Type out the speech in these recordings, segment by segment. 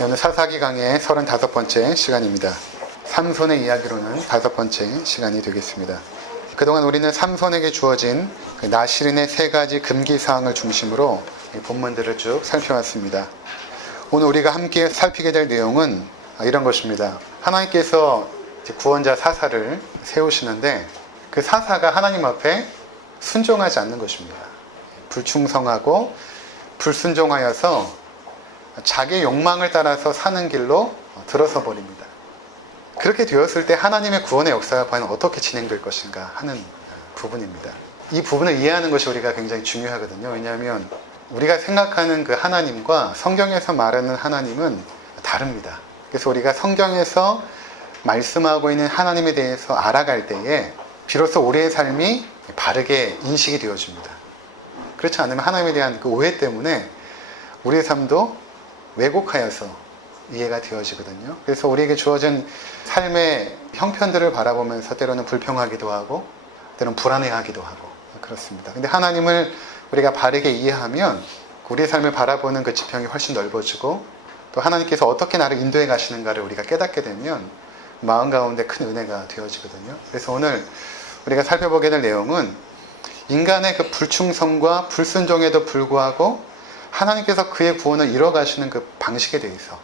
오늘 사사기 강의 35번째 시간입니다. 삼손의 이야기로는 5번째 시간이 되겠습니다. 그동안 우리는 삼손에게 주어진 나실인의 3가지 금기사항을 중심으로 본문들을 쭉 살펴왔습니다. 오늘 우리가 함께 살피게 될 내용은 이런 것입니다. 하나님께서 구원자 사사를 세우시는데 그 사사가 하나님 앞에 순종하지 않는 것입니다. 불충성하고 불순종하여서 자기의 욕망을 따라서 사는 길로 들어서 버립니다. 그렇게 되었을 때 하나님의 구원의 역사가 과연 어떻게 진행될 것인가 하는 부분입니다. 이 부분을 이해하는 것이 우리가 굉장히 중요하거든요. 왜냐하면 우리가 생각하는 그 하나님과 성경에서 말하는 하나님은 다릅니다. 그래서 우리가 성경에서 말씀하고 있는 하나님에 대해서 알아갈 때에 비로소 우리의 삶이 바르게 인식이 되어집니다. 그렇지 않으면 하나님에 대한 그 오해 때문에 우리의 삶도 왜곡하여서 이해가 되어지거든요. 그래서 우리에게 주어진 삶의 형편들을 바라보면서 때로는 불평하기도 하고 때로는 불안해하기도 하고 그렇습니다. 근데 하나님을 우리가 바르게 이해하면 우리의 삶을 바라보는 그 지평이 훨씬 넓어지고 또 하나님께서 어떻게 나를 인도해 가시는가를 우리가 깨닫게 되면 마음 가운데 큰 은혜가 되어지거든요. 그래서 오늘 우리가 살펴보게 될 내용은 인간의 그 불충성과 불순종에도 불구하고 하나님께서 그의 구원을 이뤄가시는 그 방식에 대해서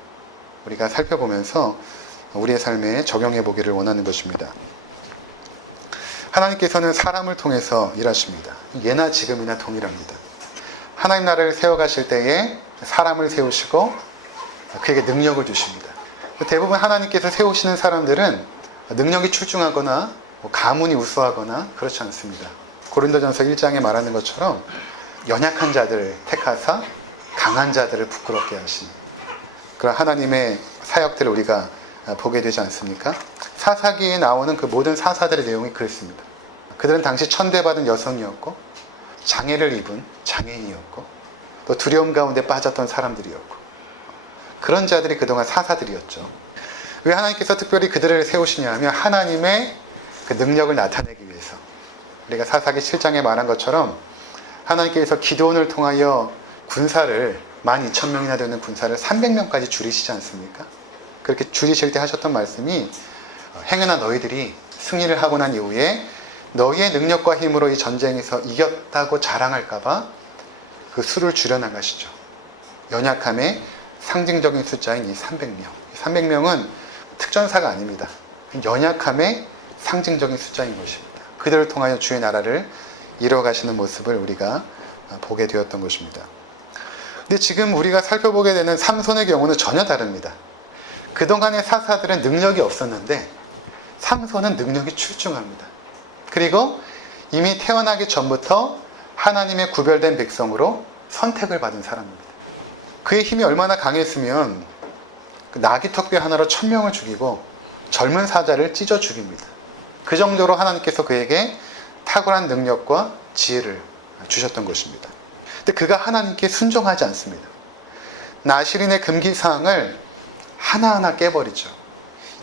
우리가 살펴보면서 우리의 삶에 적용해 보기를 원하는 것입니다. 하나님께서는 사람을 통해서 일하십니다. 예나 지금이나 동일합니다. 하나님 나라를 세워가실 때에 사람을 세우시고 그에게 능력을 주십니다. 대부분 하나님께서 세우시는 사람들은 능력이 출중하거나 가문이 우수하거나 그렇지 않습니다. 고린도전서 1장에 말하는 것처럼 연약한 자들을 택하사 강한 자들을 부끄럽게 하신 그런 하나님의 사역들을 우리가 보게 되지 않습니까? 사사기에 나오는 그 모든 사사들의 내용이 그렇습니다. 그들은 당시 천대받은 여성이었고 장애를 입은 장애인이었고 또 두려움 가운데 빠졌던 사람들이었고 그런 자들이 그동안 사사들이었죠. 왜 하나님께서 특별히 그들을 세우시냐 하면 하나님의 그 능력을 나타내기 위해서. 우리가 사사기 7장에 말한 것처럼 하나님께서 기드온을 통하여 군사를 12,000명이나 되는 군사를 300명까지 줄이시지 않습니까? 그렇게 줄이실 때 하셨던 말씀이 행여나 너희들이 승리를 하고 난 이후에 너희의 능력과 힘으로 이 전쟁에서 이겼다고 자랑할까봐 그 수를 줄여나가시죠. 연약함의 상징적인 숫자인 이 300명. 300명은 특전사가 아닙니다. 연약함의 상징적인 숫자인 것입니다. 그들을 통하여 주의 나라를 이뤄가시는 모습을 우리가 보게 되었던 것입니다. 근데 지금 우리가 살펴보게 되는 삼손의 경우는 전혀 다릅니다. 그동안의 사사들은 능력이 없었는데 삼손은 능력이 출중합니다. 그리고 이미 태어나기 전부터 하나님의 구별된 백성으로 선택을 받은 사람입니다. 그의 힘이 얼마나 강했으면 나귀 턱뼈 하나로 1,000명을 죽이고 젊은 사자를 찢어 죽입니다. 그 정도로 하나님께서 그에게 탁월한 능력과 지혜를 주셨던 것입니다. 근데 그가 하나님께 순종하지 않습니다. 나실인의 금기사항을 하나하나 깨버리죠.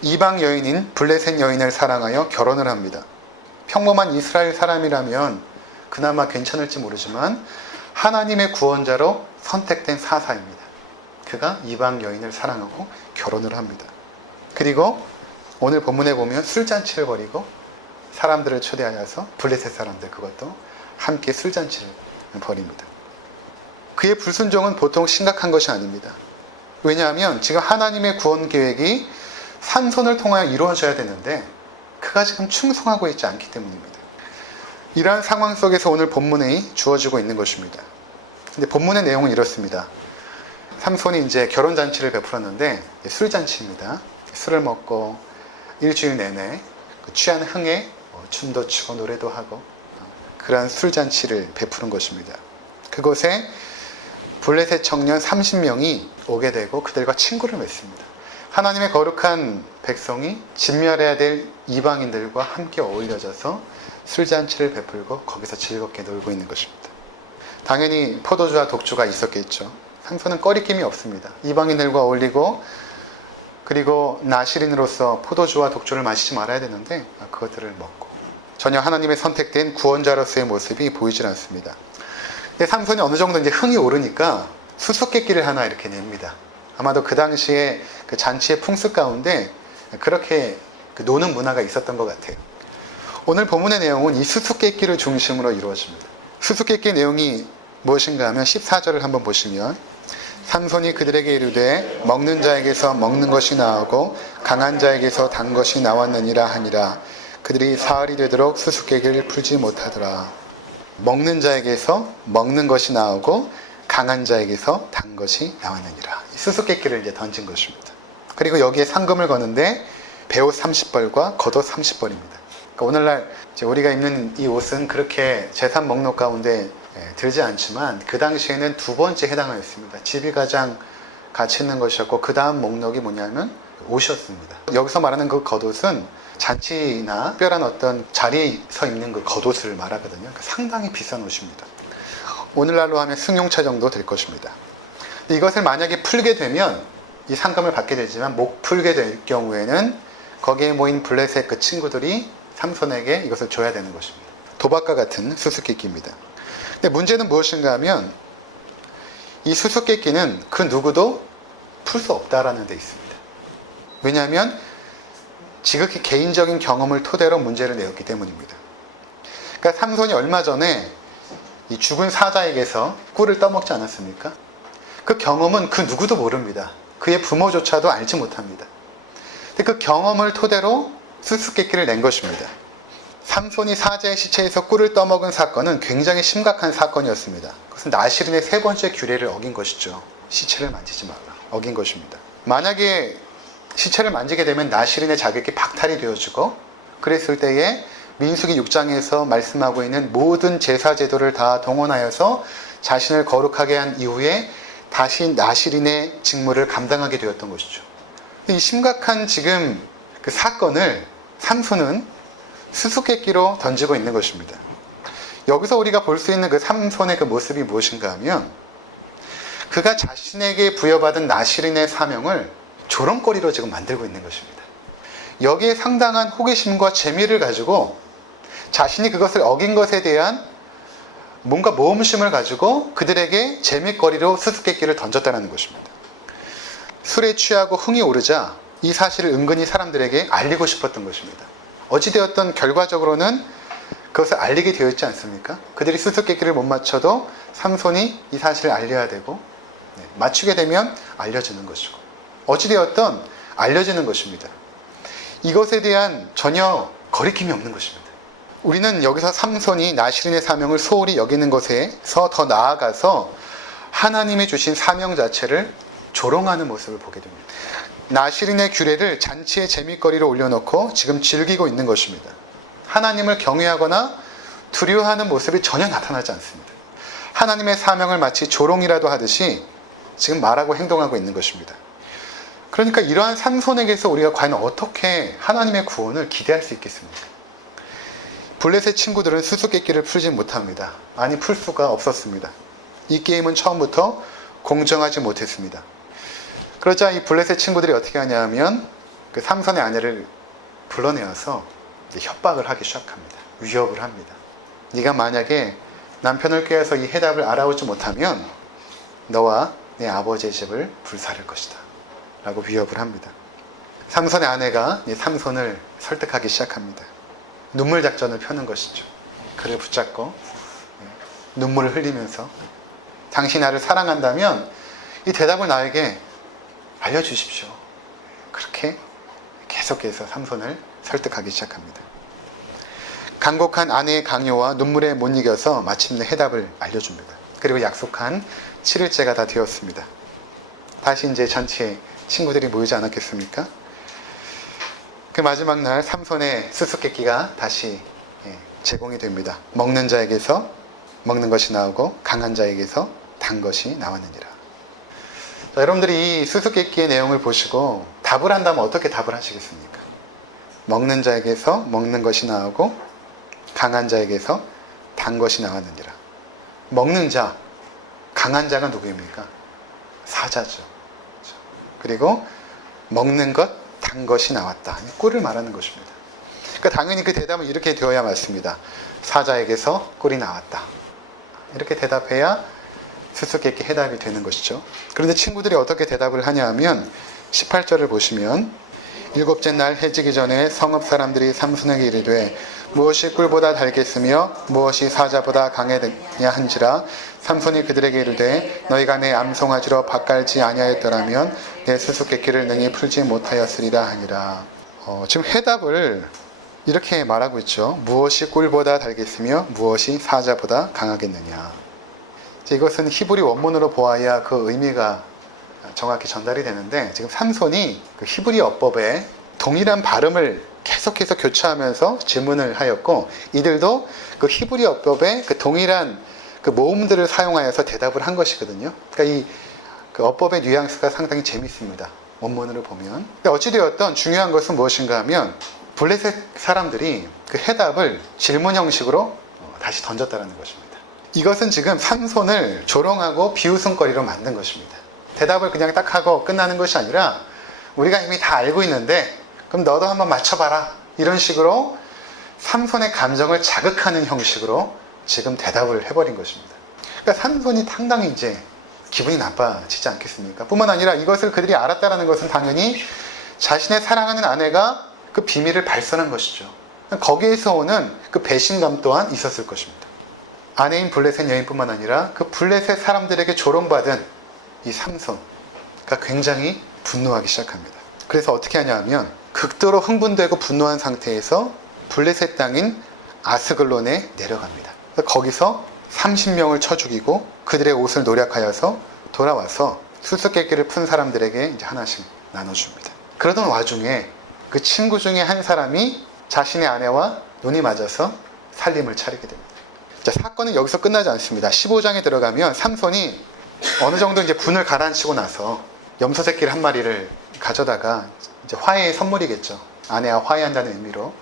이방 여인인 블레셋 여인을 사랑하여 결혼을 합니다. 평범한 이스라엘 사람이라면 그나마 괜찮을지 모르지만 하나님의 구원자로 선택된 사사입니다. 그가 이방 여인을 사랑하고 결혼을 합니다. 그리고 오늘 본문에 보면 술잔치를 벌이고 사람들을 초대하여서 블레셋 사람들 그것도 함께 술잔치를 벌입니다. 그의 불순종은 보통 심각한 것이 아닙니다. 왜냐하면 지금 하나님의 구원 계획이 삼손을 통하여 이루어져야 되는데 그가 지금 충성하고 있지 않기 때문입니다. 이러한 상황 속에서 오늘 본문이 주어지고 있는 것입니다. 근데 본문의 내용은 이렇습니다. 삼손이 이제 결혼잔치를 베풀었는데 술잔치입니다. 술을 먹고 일주일 내내 취한 흥에 춤도 추고 노래도 하고 그러한 술잔치를 베푸는 것입니다. 그곳에 블레셋 청년 30명이 오게 되고 그들과 친구를 맺습니다. 하나님의 거룩한 백성이 진멸해야 될 이방인들과 함께 어울려져서 술잔치를 베풀고 거기서 즐겁게 놀고 있는 것입니다. 당연히 포도주와 독주가 있었겠죠. 삼손은 꺼리낌이 없습니다. 이방인들과 어울리고 그리고 나실인으로서 포도주와 독주를 마시지 말아야 되는데 그것들을 먹고 전혀 하나님의 선택된 구원자로서의 모습이 보이질 않습니다. 근데 삼손이 어느 정도 이제 흥이 오르니까 수수께끼를 하나 이렇게 냅니다. 아마도 그 당시에 그 잔치의 풍습 가운데 그렇게 그 노는 문화가 있었던 것 같아요. 오늘 본문의 내용은 이 수수께끼를 중심으로 이루어집니다. 수수께끼의 내용이 무엇인가 하면 14절을 한번 보시면 삼손이 그들에게 이르되 먹는 자에게서 먹는 것이 나오고 강한 자에게서 단 것이 나왔느니라 하니라. 그들이 사흘이 되도록 수수께끼를 풀지 못하더라. 먹는 자에게서 먹는 것이 나오고 강한 자에게서 단 것이 나왔느니라. 수수께끼를 이제 던진 것입니다. 그리고 여기에 상금을 거는데 베옷 30벌과 겉옷 30벌입니다. 그러니까 오늘날 우리가 입는 이 옷은 그렇게 제산 목록 가운데 들지 않지만 그 당시에는 두 번째 해당하였습니다. 집이 가장 가치 있는 것이었고 그 다음 목록이 뭐냐면 옷이었습니다. 여기서 말하는 그 겉옷은 잔치나 특별한 어떤 자리에서 입는 그 겉옷을 말하거든요. 그러니까 상당히 비싼 옷입니다. 오늘날로 하면 승용차 정도 될 것입니다. 이것을 만약에 풀게 되면 이 상금을 받게 되지만 못 풀게 될 경우에는 거기에 모인 블레셋 그 친구들이 삼손에게 이것을 줘야 되는 것입니다. 도박과 같은 수수께끼입니다. 근데 문제는 무엇인가 하면 이 수수께끼는 그 누구도 풀 수 없다라는 데 있습니다. 왜냐하면 지극히 개인적인 경험을 토대로 문제를 내었기 때문입니다. 그러니까 삼손이 얼마 전에 이 죽은 사자에게서 꿀을 떠먹지 않았습니까? 그 경험은 그 누구도 모릅니다. 그의 부모조차도 알지 못합니다. 근데 그 경험을 토대로 수수께끼를 낸 것입니다. 삼손이 사자의 시체에서 꿀을 떠먹은 사건은 굉장히 심각한 사건이었습니다. 그것은 나시린의 세 번째 규례를 어긴 것이죠. 시체를 만지지 말라. 어긴 것입니다. 만약에 시체를 만지게 되면 나시린의 자격이 박탈이 되어지고 그랬을 때에 민수기 6장에서 말씀하고 있는 모든 제사 제도를 다 동원하여서 자신을 거룩하게 한 이후에 다시 나시린의 직무를 감당하게 되었던 것이죠. 이 심각한 지금 그 사건을 삼손은 수수께끼로 던지고 있는 것입니다. 여기서 우리가 볼 수 있는 그 삼손의 그 모습이 무엇인가 하면 그가 자신에게 부여받은 나시린의 사명을 조롱거리로 지금 만들고 있는 것입니다. 여기에 상당한 호기심과 재미를 가지고 자신이 그것을 어긴 것에 대한 뭔가 모험심을 가지고 그들에게 재미거리로 수수께끼를 던졌다는 것입니다. 술에 취하고 흥이 오르자 이 사실을 은근히 사람들에게 알리고 싶었던 것입니다. 어찌되었던 결과적으로는 그것을 알리게 되어 있지 않습니까? 그들이 수수께끼를 못 맞춰도 삼손이 이 사실을 알려야 되고 맞추게 되면 알려주는 것이고 어찌되었던 알려지는 것입니다. 이것에 대한 전혀 거리낌이 없는 것입니다. 우리는 여기서 삼손이 나시린의 사명을 소홀히 여기는 것에서 더 나아가서 하나님이 주신 사명 자체를 조롱하는 모습을 보게 됩니다. 나시린의 규례를 잔치의 재미거리로 올려놓고 지금 즐기고 있는 것입니다. 하나님을 경외하거나 두려워하는 모습이 전혀 나타나지 않습니다. 하나님의 사명을 마치 조롱이라도 하듯이 지금 말하고 행동하고 있는 것입니다. 그러니까 이러한 삼손에게서 우리가 과연 어떻게 하나님의 구원을 기대할 수 있겠습니까? 블레셋 친구들은 수수께끼를 풀지 못합니다. 아니, 풀 수가 없었습니다. 이 게임은 처음부터 공정하지 못했습니다. 그러자 이 블레셋 친구들이 어떻게 하냐면 그 삼손의 아내를 불러내어서 협박을 하기 시작합니다. 위협을 합니다. 네가 만약에 남편을 꾀해서 이 해답을 알아오지 못하면 너와 내 아버지의 집을 불사를 것이다 라고 위협을 합니다. 삼손의 아내가 이 삼손을 설득하기 시작합니다. 눈물 작전을 펴는 것이죠. 그를 붙잡고 눈물을 흘리면서 당신이 나를 사랑한다면 이 대답을 나에게 알려주십시오. 그렇게 계속해서 삼손을 설득하기 시작합니다. 간곡한 아내의 강요와 눈물에 못 이겨서 마침내 해답을 알려줍니다. 그리고 약속한 7일째가 다 되었습니다. 다시 이제 잔치에 친구들이 모이지 않았겠습니까? 그 마지막 날 삼손의 수수께끼가 다시 제공이 됩니다. 먹는 자에게서 먹는 것이 나오고 강한 자에게서 단 것이 나왔느니라. 자, 여러분들이 이 수수께끼의 내용을 보시고 답을 한다면 어떻게 답을 하시겠습니까? 먹는 자에게서 먹는 것이 나오고 강한 자에게서 단 것이 나왔느니라. 먹는 자, 강한 자가 누구입니까? 사자죠. 그리고 먹는 것, 단 것이 나왔다. 꿀을 말하는 것입니다. 그러니까 당연히 그 대답은 이렇게 되어야 맞습니다. 사자에게서 꿀이 나왔다. 이렇게 대답해야 수수께끼 해답이 되는 것이죠. 그런데 친구들이 어떻게 대답을 하냐 하면 18절을 보시면 일곱째 날 해지기 전에 성읍 사람들이 삼손에게 이르되 무엇이 꿀보다 달겠으며 무엇이 사자보다 강하냐 한지라 삼손이 그들에게 이르되 너희가 내 암송아지로 밭갈지 아니하였더라면 내 수수께끼를 능히 풀지 못하였으리라 하니라. 지금 해답을 이렇게 말하고 있죠. 무엇이 꿀보다 달겠으며 무엇이 사자보다 강하겠느냐. 이것은 히브리 원문으로 보아야 그 의미가 정확히 전달이 되는데, 지금 삼손이 그 히브리 어법에 동일한 발음을 계속해서 교차하면서 질문을 하였고, 이들도 그 히브리 어법에 그 동일한 그 모음들을 사용하여서 대답을 한 것이거든요. 그러니까 그 어법의 뉘앙스가 상당히 재밌습니다. 원문으로 보면. 근데 어찌되었던 중요한 것은 무엇인가 하면 블레셋 사람들이 그 해답을 질문 형식으로 다시 던졌다는 것입니다. 이것은 지금 삼손을 조롱하고 비웃음거리로 만든 것입니다. 대답을 그냥 딱 하고 끝나는 것이 아니라 우리가 이미 다 알고 있는데 그럼 너도 한번 맞춰봐라, 이런 식으로 삼손의 감정을 자극하는 형식으로 지금 대답을 해버린 것입니다. 그러니까 삼손이 상당히 이제 기분이 나빠지지 않겠습니까? 뿐만 아니라 이것을 그들이 알았다는 것은 당연히 자신의 사랑하는 아내가 그 비밀을 발설한 것이죠. 거기에서 오는 그 배신감 또한 있었을 것입니다. 아내인 블레셋 여인뿐만 아니라 그 블레셋 사람들에게 조롱받은 이 삼손가 굉장히 분노하기 시작합니다. 그래서 어떻게 하냐 하면 극도로 흥분되고 분노한 상태에서 블레셋 땅인 아스글론에 내려갑니다. 거기서 30명을 쳐 죽이고 그들의 옷을 노략하여서 돌아와서 수수께끼를 푼 사람들에게 이제 하나씩 나눠줍니다. 그러던 와중에 그 친구 중에 한 사람이 자신의 아내와 눈이 맞아서 살림을 차리게 됩니다. 자, 사건은 여기서 끝나지 않습니다. 15장에 들어가면 삼손이 어느 정도 이제 분을 가라앉히고 나서 염소 새끼를 한 마리를 가져다가 이제 화해의 선물이겠죠. 아내와 화해한다는 의미로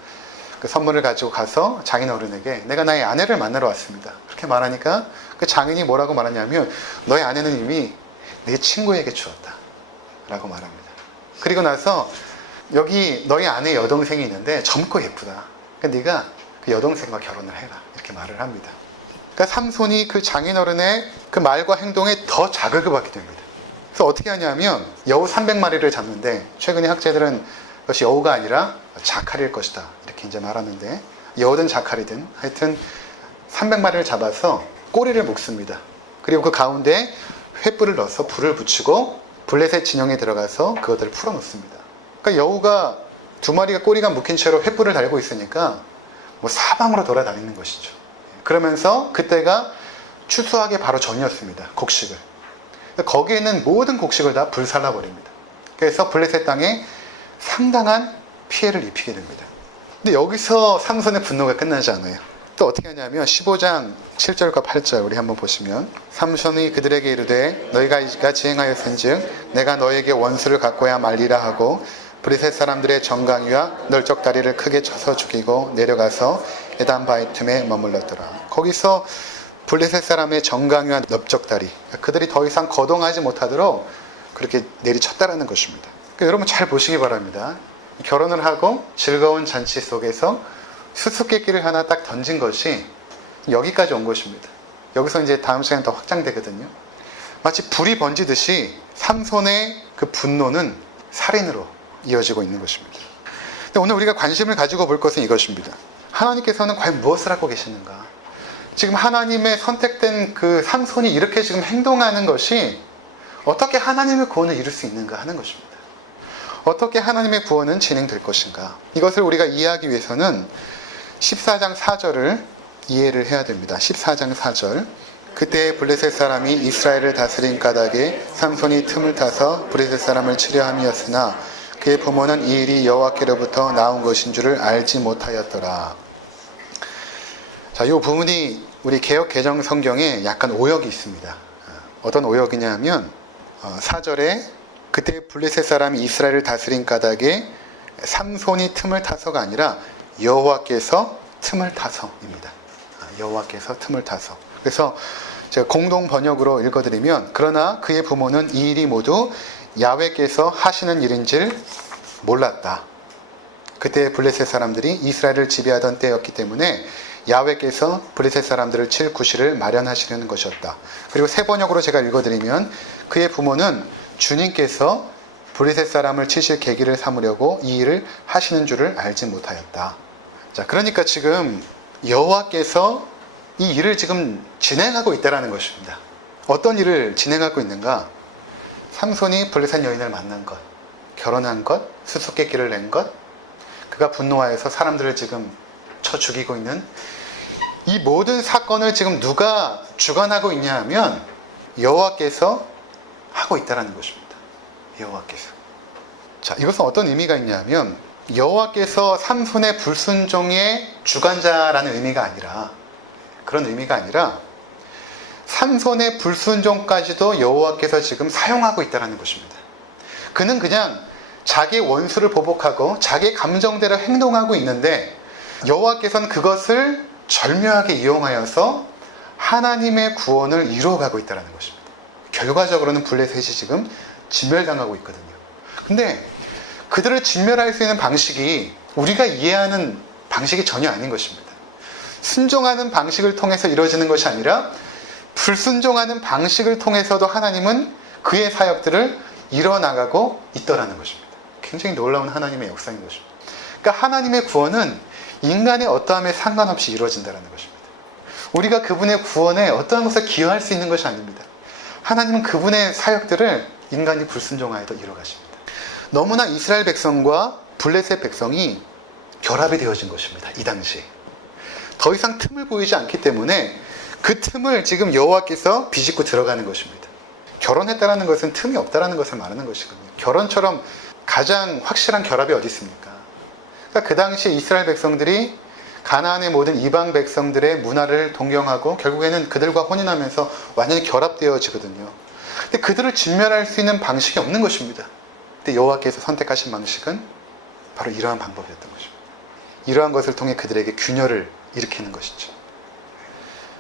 그 선물을 가지고 가서 장인 어른에게 내가 나의 아내를 만나러 왔습니다. 그렇게 말하니까 그 장인이 뭐라고 말하냐면 너의 아내는 이미 내 친구에게 주었다 라고 말합니다. 그리고 나서 여기 너희 아내 여동생이 있는데 젊고 예쁘다. 그러니까 네가 그 여동생과 결혼을 해라, 이렇게 말을 합니다. 그러니까 삼손이 그 장인어른의 그 말과 행동에 더 자극을 받게 됩니다. 그래서 어떻게 하냐면 여우 300마리를 잡는데, 최근에 학자들은 그것이 여우가 아니라 자칼일 것이다 이렇게 이제 말하는데, 여우든 자칼이든 하여튼 300마리를 잡아서 꼬리를 묶습니다. 그리고 그 가운데 횃불을 넣어서 불을 붙이고 블레셋 진영에 들어가서 그것들을 풀어놓습니다. 그러니까 여우가 2마리가 꼬리가 묶인 채로 횃불을 달고 있으니까 뭐 사방으로 돌아다니는 것이죠. 그러면서 그때가 추수하기 바로 전이었습니다. 곡식을. 거기에 있는 모든 곡식을 다 불살라버립니다. 그래서 블레셋 땅에 상당한 피해를 입히게 됩니다. 근데 여기서 삼손의 분노가 끝나지 않아요. 또 어떻게 하냐면 15장 7절과 8절 우리 한번 보시면 삼손이 그들에게 이르되 너희가 이같이 행하였은즉 내가 너에게 원수를 갖고야 말리라 하고 블레셋 사람들의 정강이와 널쩍다리를 크게 쳐서 죽이고 내려가서 에단 바위 틈에 머물렀더라. 거기서 블레셋 사람의 정강이와 넓적다리, 그들이 더 이상 거동하지 못하도록 그렇게 내리쳤다라는 것입니다. 그러니까 여러분 잘 보시기 바랍니다. 결혼을 하고 즐거운 잔치 속에서 수수께끼를 하나 딱 던진 것이 여기까지 온 것입니다. 여기서 이제 다음 시간에 더 확장되거든요. 마치 불이 번지듯이 삼손의 그 분노는 살인으로 이어지고 있는 것입니다. 근데 오늘 우리가 관심을 가지고 볼 것은 이것입니다. 하나님께서는 과연 무엇을 하고 계시는가? 지금 하나님의 선택된 그 삼손이 이렇게 지금 행동하는 것이 어떻게 하나님의 구원을 이룰 수 있는가 하는 것입니다. 어떻게 하나님의 구원은 진행될 것인가? 이것을 우리가 이해하기 위해서는 14장 4절을 이해를 해야 됩니다. 14장 4절. 그때 블레셋 사람이 이스라엘을 다스린 까닭에 삼손이 틈을 타서 블레셋 사람을 치려 함이었으나 그의 부모는 이 일이 여호와께로부터 나온 것인 줄을 알지 못하였더라. 자, 이 부분이 우리 개역 개정 성경에 약간 오역이 있습니다. 어떤 오역이냐 하면 4절에 그때 블레셋 사람이 이스라엘을 다스린 까닭에 삼손이 틈을 타서가 아니라 여호와께서 틈을 타서입니다. 여호와께서 틈을 타서. 그래서 제가 공동 번역으로 읽어드리면 그러나 그의 부모는 이 일이 모두 야훼께서 하시는 일인 줄 몰랐다. 그때 블레셋 사람들이 이스라엘을 지배하던 때였기 때문에 야훼께서 블레셋 사람들을 칠 구실을 마련하시려는 것이었다. 그리고 세 번역으로 제가 읽어드리면 그의 부모는 주님께서 블레셋 사람을 치실 계기를 삼으려고 이 일을 하시는 줄을 알지 못하였다. 자, 그러니까 지금 여호와께서 이 일을 지금 진행하고 있다는 것입니다. 어떤 일을 진행하고 있는가? 삼손이 블레셋 여인을 만난 것, 결혼한 것, 수수께끼를 낸 것, 그가 분노하여서 사람들을 지금 쳐 죽이고 있는 이 모든 사건을 지금 누가 주관하고 있냐 하면 여호와께서 하고 있다는 것입니다. 여호와께서. 자, 이것은 어떤 의미가 있냐면 여호와께서 삼손의 불순종의 주관자라는 의미가 아니라, 그런 의미가 아니라 삼손의 불순종까지도 여호와께서 지금 사용하고 있다는 것입니다. 그는 그냥 자기의 원수를 보복하고 자기의 감정대로 행동하고 있는데 여호와께서는 그것을 절묘하게 이용하여서 하나님의 구원을 이루어가고 있다는 것입니다. 결과적으로는 블레셋이 지금 진멸당하고 있거든요. 근데 그들을 진멸할 수 있는 방식이 우리가 이해하는 방식이 전혀 아닌 것입니다. 순종하는 방식을 통해서 이루어지는 것이 아니라 불순종하는 방식을 통해서도 하나님은 그의 사역들을 이뤄나가고 있더라는 것입니다. 굉장히 놀라운 하나님의 역사인 것입니다. 그러니까 하나님의 구원은 인간의 어떠함에 상관없이 이루어진다는 것입니다. 우리가 그분의 구원에 어떠한 것을 기여할 수 있는 것이 아닙니다. 하나님은 그분의 사역들을 인간이 불순종하여도 이뤄가십니다. 너무나 이스라엘 백성과 블레셋 백성이 결합이 되어진 것입니다. 이 당시에. 더 이상 틈을 보이지 않기 때문에 그 틈을 지금 여호와께서 비집고 들어가는 것입니다. 결혼했다는 것은 틈이 없다는 것을 말하는 것이거든요. 결혼처럼 가장 확실한 결합이 어디 있습니까? 그러니까 그 당시에 이스라엘 백성들이 가나안의 모든 이방 백성들의 문화를 동경하고 결국에는 그들과 혼인하면서 완전히 결합되어지거든요. 근데 그들을 진멸할 수 있는 방식이 없는 것입니다. 근데 여호와께서 선택하신 방식은 바로 이러한 방법이었던 것입니다. 이러한 것을 통해 그들에게 균열을 일으키는 것이죠.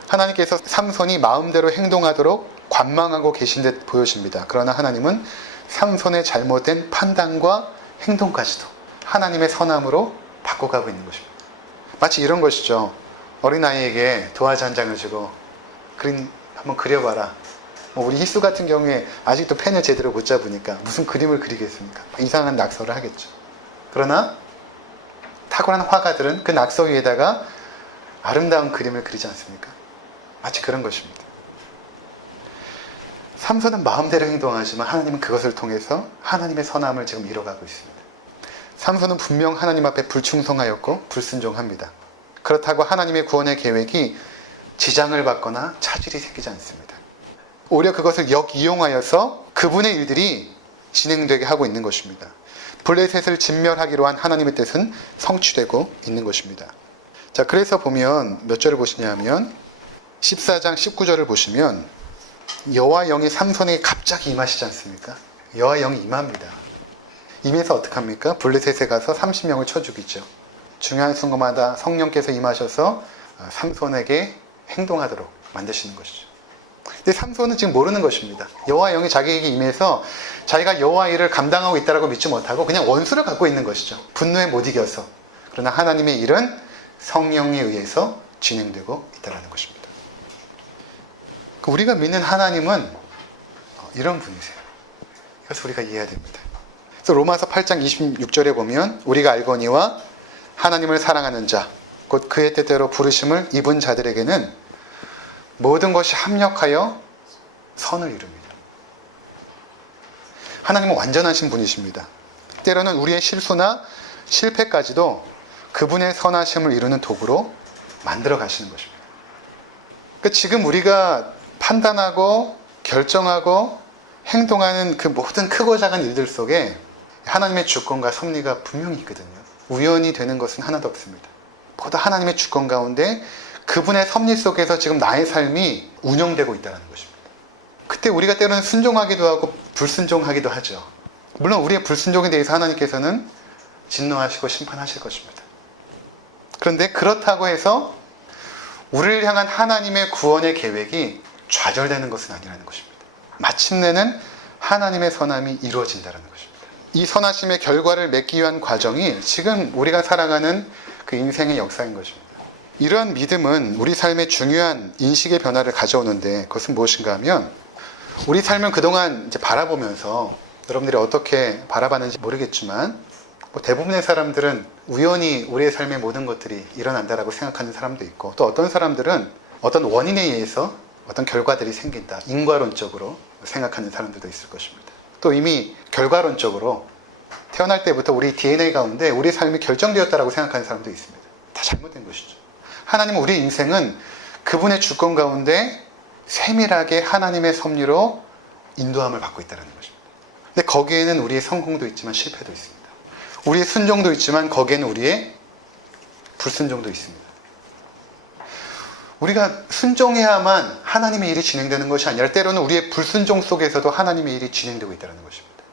하나님께서 삼손이 마음대로 행동하도록 관망하고 계신 듯 보여집니다. 그러나 하나님은 삼손의 잘못된 판단과 행동까지도 하나님의 선함으로 바꿔가고 있는 것입니다. 마치 이런 것이죠. 어린아이에게 도화지 한 장을 주고 그림 한번 그려봐라. 우리 희수 같은 경우에 아직도 펜을 제대로 못 잡으니까 무슨 그림을 그리겠습니까? 이상한 낙서를 하겠죠. 그러나 탁월한 화가들은 그 낙서 위에다가 아름다운 그림을 그리지 않습니까? 마치 그런 것입니다. 삼손은 마음대로 행동하지만 하나님은 그것을 통해서 하나님의 선함을 지금 이뤄가고 있습니다. 삼손은 분명 하나님 앞에 불충성하였고 불순종합니다. 그렇다고 하나님의 구원의 계획이 지장을 받거나 차질이 생기지 않습니다. 오히려 그것을 역이용하여서 그분의 일들이 진행되게 하고 있는 것입니다. 블레셋을 진멸하기로 한 하나님의 뜻은 성취되고 있는 것입니다. 자, 그래서 보면 몇 절을 보시냐면 14장 19절을 보시면 여호와 영이 삼손에게 갑자기 임하시지 않습니까? 여호와 영이 임합니다. 임해서 어떡합니까? 블레셋에 가서 30명을 쳐 죽이죠. 중요한 순간마다 성령께서 임하셔서 삼손에게 행동하도록 만드시는 것이죠. 근데 삼손은 지금 모르는 것입니다. 여호와 영이 자기에게 임해서 자기가 여호와 일을 감당하고 있다고 믿지 못하고 그냥 원수를 갖고 있는 것이죠. 분노에 못 이겨서. 그러나 하나님의 일은 성령에 의해서 진행되고 있다는 것입니다. 우리가 믿는 하나님은 이런 분이세요. 이것을 우리가 이해해야 됩니다. 그래서 로마서 8장 26절에 보면 우리가 알거니와 하나님을 사랑하는 자, 곧 그의 뜻대로 부르심을 입은 자들에게는 모든 것이 합력하여 선을 이룹니다. 하나님은 완전하신 분이십니다. 때로는 우리의 실수나 실패까지도 그분의 선하심을 이루는 도구로 만들어 가시는 것입니다. 그러니까 지금 우리가 판단하고 결정하고 행동하는 그 모든 크고 작은 일들 속에 하나님의 주권과 섭리가 분명히 있거든요. 우연이 되는 것은 하나도 없습니다. 모두 하나님의 주권 가운데 그분의 섭리 속에서 지금 나의 삶이 운영되고 있다는 것입니다. 그때 우리가 때로는 순종하기도 하고 불순종하기도 하죠. 물론 우리의 불순종에 대해서 하나님께서는 진노하시고 심판하실 것입니다. 그런데 그렇다고 해서 우리를 향한 하나님의 구원의 계획이 좌절되는 것은 아니라는 것입니다. 마침내는 하나님의 선함이 이루어진다는 것입니다. 이 선하심의 결과를 맺기 위한 과정이 지금 우리가 살아가는 그 인생의 역사인 것입니다. 이러한 믿음은 우리 삶에 중요한 인식의 변화를 가져오는데 그것은 무엇인가 하면 우리 삶을 그동안 이제 바라보면서 여러분들이 어떻게 바라봤는지 모르겠지만 대부분의 사람들은 우연히 우리의 삶의 모든 것들이 일어난다라고 생각하는 사람도 있고 또 어떤 사람들은 어떤 원인에 의해서 어떤 결과들이 생긴다. 인과론적으로 생각하는 사람들도 있을 것입니다. 또 이미 결과론적으로 태어날 때부터 우리 DNA 가운데 우리 삶이 결정되었다라고 생각하는 사람도 있습니다. 다 잘못된 것이죠. 하나님은 우리 인생은 그분의 주권 가운데 세밀하게 하나님의 섭리로 인도함을 받고 있다는 것입니다. 근데 거기에는 우리의 성공도 있지만 실패도 있습니다. 우리의 순종도 있지만 거기에는 우리의 불순종도 있습니다. 우리가 순종해야만 하나님의 일이 진행되는 것이 아니라 때로는 우리의 불순종 속에서도 하나님의 일이 진행되고 있다는 것입니다.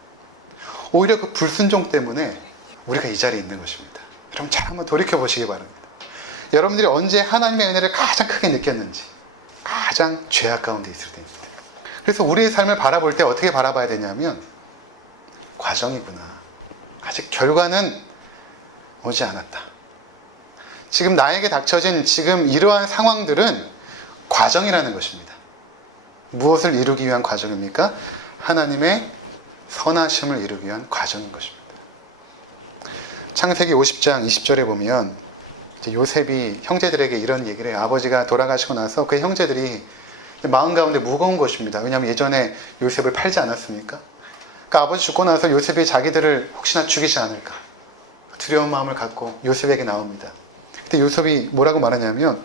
오히려 그 불순종 때문에 우리가 이 자리에 있는 것입니다. 여러분 잘 한번 돌이켜보시기 바랍니다. 여러분들이 언제 하나님의 은혜를 가장 크게 느꼈는지 가장 죄악 가운데 있을 때입니다. 그래서 우리의 삶을 바라볼 때 어떻게 바라봐야 되냐면 과정이구나. 아직 결과는 오지 않았다. 지금 나에게 닥쳐진 지금 이러한 상황들은 과정이라는 것입니다. 무엇을 이루기 위한 과정입니까? 하나님의 선하심을 이루기 위한 과정인 것입니다. 창세기 50장 20절에 보면 요셉이 형제들에게 이런 얘기를 해요. 아버지가 돌아가시고 나서 그 형제들이 마음 가운데 무거운 것입니다. 왜냐하면 예전에 요셉을 팔지 않았습니까? 그러니까 아버지 죽고 나서 요셉이 자기들을 혹시나 죽이지 않을까 두려운 마음을 갖고 요셉에게 나옵니다. 그때 요셉이 뭐라고 말하냐면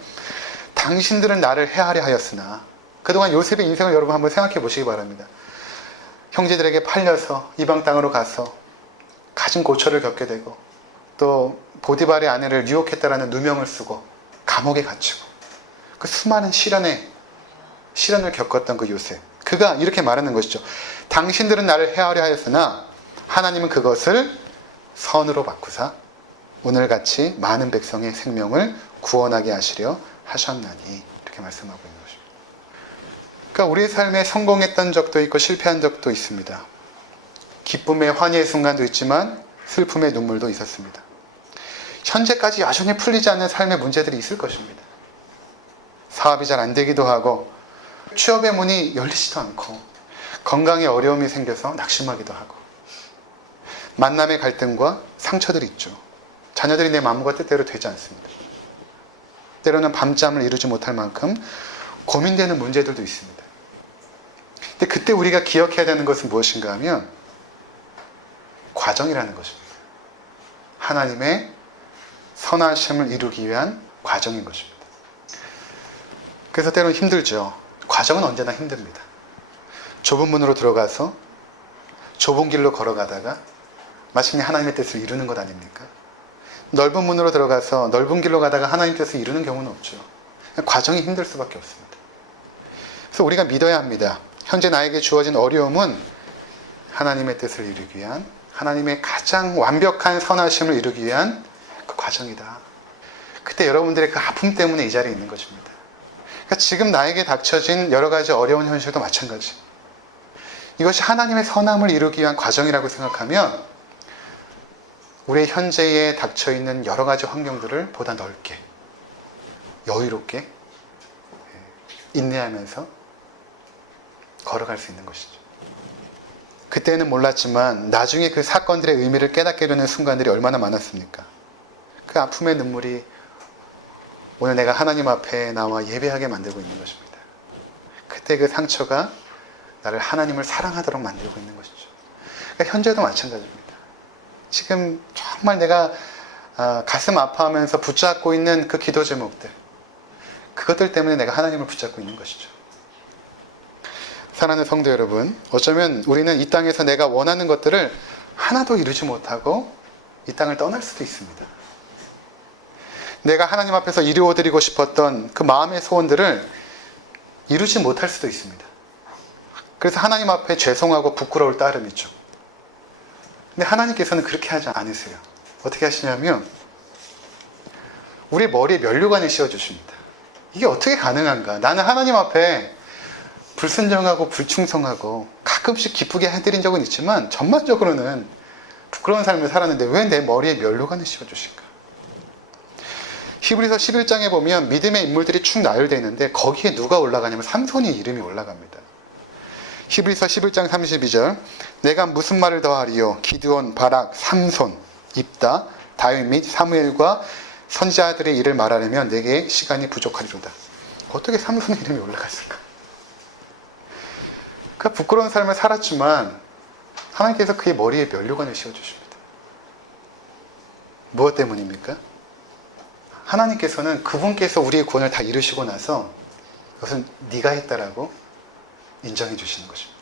당신들은 나를 해하려 하였으나 그동안 요셉의 인생을 여러분 한번 생각해 보시기 바랍니다. 형제들에게 팔려서 이방 땅으로 가서 갖은 고초를 겪게 되고 또 보디발의 아내를 유혹했다라는 누명을 쓰고 감옥에 갇히고 그 수많은 시련을 겪었던 그 요셉, 그가 이렇게 말하는 것이죠. 당신들은 나를 해하려 하였으나 하나님은 그것을 선으로 바꾸사 오늘같이 많은 백성의 생명을 구원하게 하시려 하셨나니, 이렇게 말씀하고 있는 것입니다. 그러니까 우리의 삶에 성공했던 적도 있고 실패한 적도 있습니다. 기쁨의 환희의 순간도 있지만 슬픔의 눈물도 있었습니다. 현재까지 여전히 풀리지 않는 삶의 문제들이 있을 것입니다. 사업이 잘 안 되기도 하고 취업의 문이 열리지도 않고 건강에 어려움이 생겨서 낙심하기도 하고 만남의 갈등과 상처들이 있죠. 자녀들이 내 마음과 뜻대로 되지 않습니다. 때로는 밤잠을 이루지 못할 만큼 고민되는 문제들도 있습니다. 근데 그때 우리가 기억해야 되는 것은 무엇인가 하면 과정이라는 것입니다. 하나님의 선하심을 이루기 위한 과정인 것입니다. 그래서 때로는 힘들죠. 과정은 언제나 힘듭니다. 좁은 문으로 들어가서 좁은 길로 걸어가다가 마침내 하나님의 뜻을 이루는 것 아닙니까? 넓은 문으로 들어가서 넓은 길로 가다가 하나님 뜻을 이루는 경우는 없죠. 과정이 힘들 수밖에 없습니다. 그래서 우리가 믿어야 합니다. 현재 나에게 주어진 어려움은 하나님의 뜻을 이루기 위한, 하나님의 가장 완벽한 선하심을 이루기 위한 그 과정이다. 그때 여러분들의 그 아픔 때문에 이 자리에 있는 것입니다. 그러니까 지금 나에게 닥쳐진 여러 가지 어려운 현실도 마찬가지. 이것이 하나님의 선함을 이루기 위한 과정이라고 생각하면 우리의 현재에 닥쳐있는 여러 가지 환경들을 보다 넓게, 여유롭게 인내하면서 걸어갈 수 있는 것이죠. 그때는 몰랐지만 나중에 그 사건들의 의미를 깨닫게 되는 순간들이 얼마나 많았습니까? 그 아픔의 눈물이 오늘 내가 하나님 앞에 나와 예배하게 만들고 있는 것입니다. 그때 그 상처가 나를 하나님을 사랑하도록 만들고 있는 것이죠. 그러니까 현재도 마찬가지입니다. 지금 정말 내가 가슴 아파하면서 붙잡고 있는 그 기도 제목들, 그것들 때문에 내가 하나님을 붙잡고 있는 것이죠. 사랑하는 성도 여러분, 어쩌면 우리는 이 땅에서 내가 원하는 것들을 하나도 이루지 못하고 이 땅을 떠날 수도 있습니다. 내가 하나님 앞에서 이루어드리고 싶었던 그 마음의 소원들을 이루지 못할 수도 있습니다. 그래서 하나님 앞에 죄송하고 부끄러울 따름이죠. 근데 하나님께서는 그렇게 하지 않으세요. 어떻게 하시냐면 우리 머리에 면류관을 씌워주십니다. 이게 어떻게 가능한가? 나는 하나님 앞에 불순종하고 불충성하고 가끔씩 기쁘게 해드린 적은 있지만 전반적으로는 부끄러운 삶을 살았는데 왜 내 머리에 면류관을 씌워주실까? 히브리서 11장에 보면 믿음의 인물들이 쭉 나열되어 있는데 거기에 누가 올라가냐면 삼손이 이름이 올라갑니다. 히브리서 11장 32절 내가 무슨 말을 더하리요 기드온, 바락, 삼손, 입다, 다윗 및 사무엘과 선지자들의 일을 말하려면 내게 시간이 부족하리로다. 어떻게 삼손의 이름이 올라갔을까? 그가 부끄러운 삶을 살았지만 하나님께서 그의 머리에 면류관을 씌워주십니다. 무엇 때문입니까? 하나님께서는 그분께서 우리의 구원을 다 이루시고 나서 그것은 네가 했다라고 인정해 주시는 것입니다.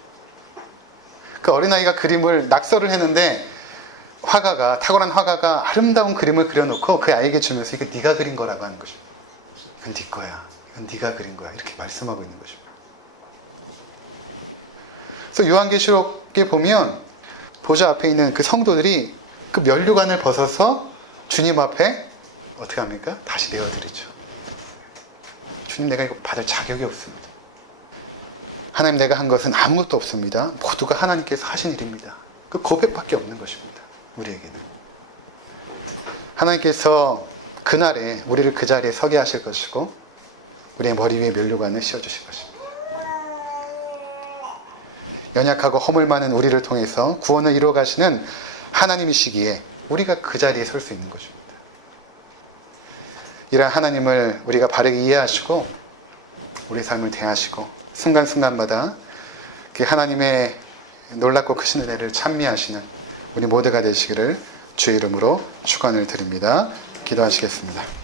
그 어린아이가 그림을 낙서를 했는데 탁월한 화가가 아름다운 그림을 그려놓고 그 아이에게 주면서 이거 네가 그린 거라고 하는 것입니다. 이건 네 거야. 이건 네가 그린 거야. 이렇게 말씀하고 있는 것입니다. 그래서 요한계시록에 보면 보좌 앞에 있는 그 성도들이 그 면류관을 벗어서 주님 앞에 어떻게 합니까? 다시 내어드리죠. 주님, 내가 이거 받을 자격이 없습니다. 하나님, 내가 한 것은 아무것도 없습니다. 모두가 하나님께서 하신 일입니다. 그 고백밖에 없는 것입니다. 우리에게는. 하나님께서 그날에 우리를 그 자리에 서게 하실 것이고 우리의 머리 위에 면류관을 씌워주실 것입니다. 연약하고 허물 많은 우리를 통해서 구원을 이루어 가시는 하나님이시기에 우리가 그 자리에 설 수 있는 것입니다. 이러한 하나님을 우리가 바르게 이해하시고 우리 삶을 대하시고 순간순간마다 그 하나님의 놀랍고 크신 은혜를 찬미하시는 우리 모두가 되시기를 주의 이름으로 축원을 드립니다. 기도하시겠습니다.